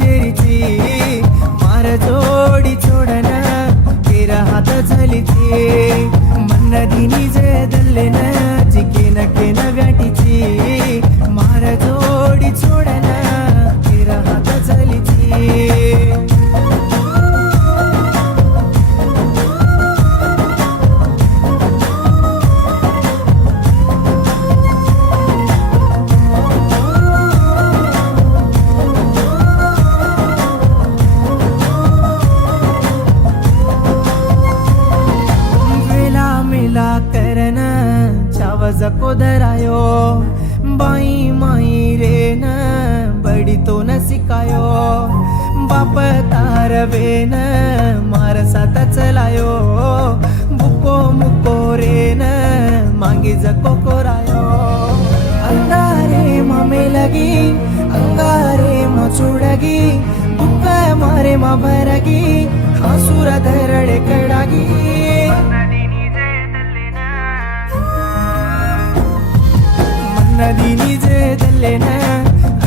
देरीची मार जोडी छोडन केर हात झालीची मन दिनी जे दल्लेन जिकेन केन व्याटीची मार जोडी छोडन केर हात झालीची करन चावज को धरायो बाई माई रे न बड़ी तो न सिकायो बाप तार बेन मार साथ चलायो बुको मुको रे न मांगी जको कोरायो अंगारे ममे लगी अंगारे मचुडगी बुक मारे मा भरगी आसुर धरड़े कडागी नदीनी जे दल्लेन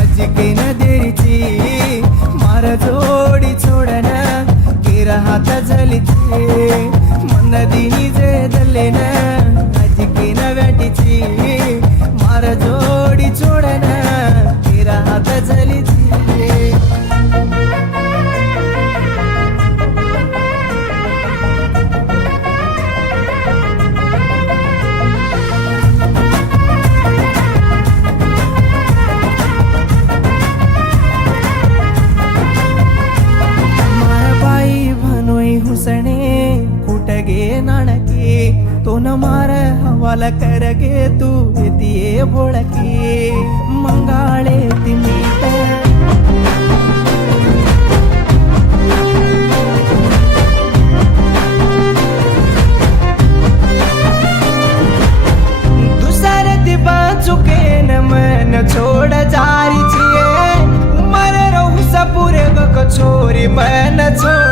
अजिकेन देरीची मार जोडी छोडन केर हात झालीची नदीनी जे दल्लेन अजिकेन व्याटीची मार जोडी छोडन केर हात झालीची हुसणे कुटगे नाणके तो न मार हवाला करगे तू येतिये बोळके मंगाळे तिमीट दुसर दिबा चुके न मन छोड़ जारी छिए उमर रहू सपुरे गक छोरी मन छोड़